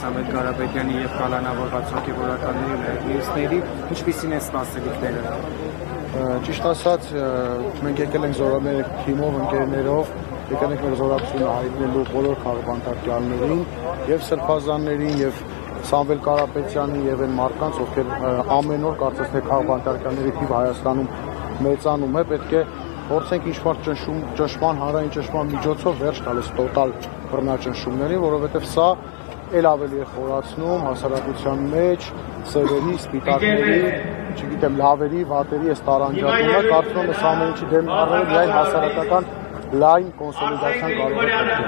Սամվել Կարապետյանի և կալանավորված հոգևորականների մյուսների ինչպիսին են սպասելիքները։ Ճիշտ ասած, մենք եկել ենք մեր թիմով, ընկերներով, եկել ենք մեր զորակցությունը հայտնելու բոլոր քաղաքապետարներին և սրբազաններին և Սամվել Կարապետյանի և այն մարդկանց, ովքեր ամեն օր կարծես թե քաղաքապետարների թիվը Հայաստանում մեծանում է, պետք է փորձենք ինչ-որ ճնշման, հանրային ճնշման միջոցով վերջ տալ այս տոտալ բռնաճնշումներին, որովհետև սա էլ ավելի է խորացնում հասարակության մեջ սևերի, սպիտակների, չգիտեմ, լավերի, վատերի այս տարանջատումը, կարծում եմ այս ամեն ինչի դեմ առնելը միայն հասարակական լայն կոնսոլիդացիան կարող է խփել։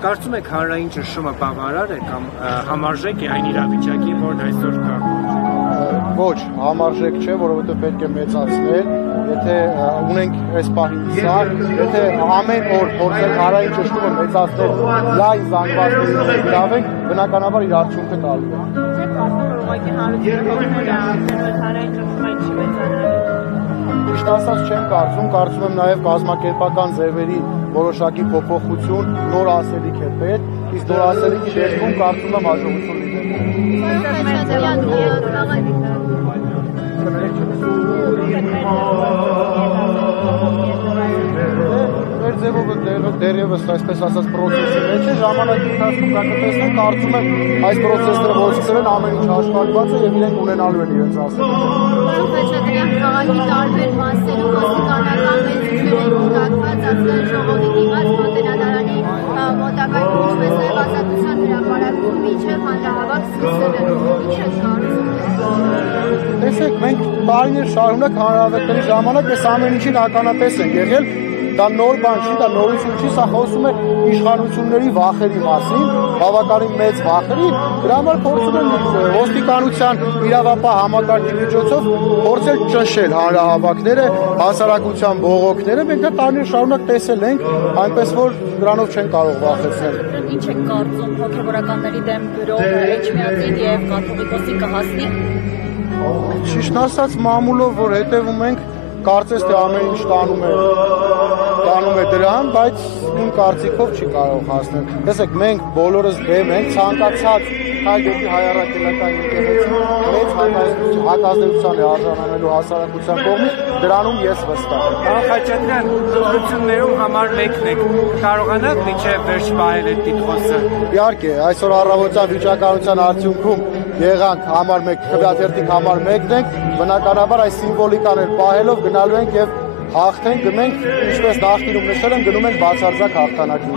Կարծում եք հանրային ճնշումը բավարար է կամ համարժեք է այն իրավիճակի, որն այսօր կա։ Ոչ, համարժեք չէ, որովհետև պետք է մեծացնել, եթե ունենք այս պահին սա, եթե ամեն օր փորձենք հանրային ճնշումը մեծացնել, լայն զանգվածների գրավենք, բնականաբար իր արդյունքը տալու է։ Ճիշտ ասած չեմ կարծում եմ նաև կազմակերպական ձևերի որոշակի փոփոխություն, նոր ասելիք է պետք, իսկ նոր ասելիքի դեպքում կարծում եմ հաջողություն Մեր ձևով դեռևս այսպես ասած պրոցեսի մեջ է, ժամանակի ընթացքում կտեսնենք, կարծում եմ այս պրոցեսները որ սկսել են ամեն ինչ աշխատված է և իրենք ունենալու են իրենց ասելիքը։ Խաչատրյան քաղաքի տարբեր մասերում ոստիկանական մեծություններ են կուտակված, ազգային ժողովի դիմաց մոտենադարանի մոտակայքում, ինչպես նաև Ազատության հրապարակում մինչև հանրահավաք սկսել են։ Ինչ է շարունակում։ Տեսեք, մենք տարիներ շարունակ հանրահավաքների ժամանակ այս ամեն ինչին ականատես ենք եղել, դա նոր բան չի, դա նորություն չի, սա խոսում է իշխանությունների վախերի մասին, բավականին մեծ վախերի, դրա համար փորձում են ոստիկանության իրավապահ համակարգի միջոցով փորձել ճնշել հանրահավաքները, հասարակության բողոքները, մենք դա տարիներ շարունակ տեսել ենք, այնպես որ դրանով չեն կարող վախեցնել։ Ինչ եք կարծում, հոգևորականների դեմ գրողը Էջմիածին և կաթողիկոսին կհասնի։ Ճիշտ ասած մամուլով որ հետևում ենք, կարծես թե ամեն ինչ տանում է դրան, բայց իմ կարծիքով չի կարող հասնել։ Տեսեք, մենք բոլորս դեմ ենք ցանկացած հայդետի հայառակելական եկեղեցու մեծ հակազդեցության է արժանանելու հասարակության կողմից, դրանում ես վստահ եմ։ Խաչատրյան, ընտրություններում համար մեկն եք, կարողանաք մինչև վերջ պահել այդ տիտղոսը։ Իհարկե, այսօր առավոտյան վիճակահանության արդյունքում եղանք համար մեկ, քվեաթերթիկ համար մեկն ենք, բնականաբար այս սիմվոլիկաներ պահելով գնալու ենք և հաղթենք, գնենք, ինչպես նախկինում նշել եմ, գնում ենք բացարձակ հաղթանակի։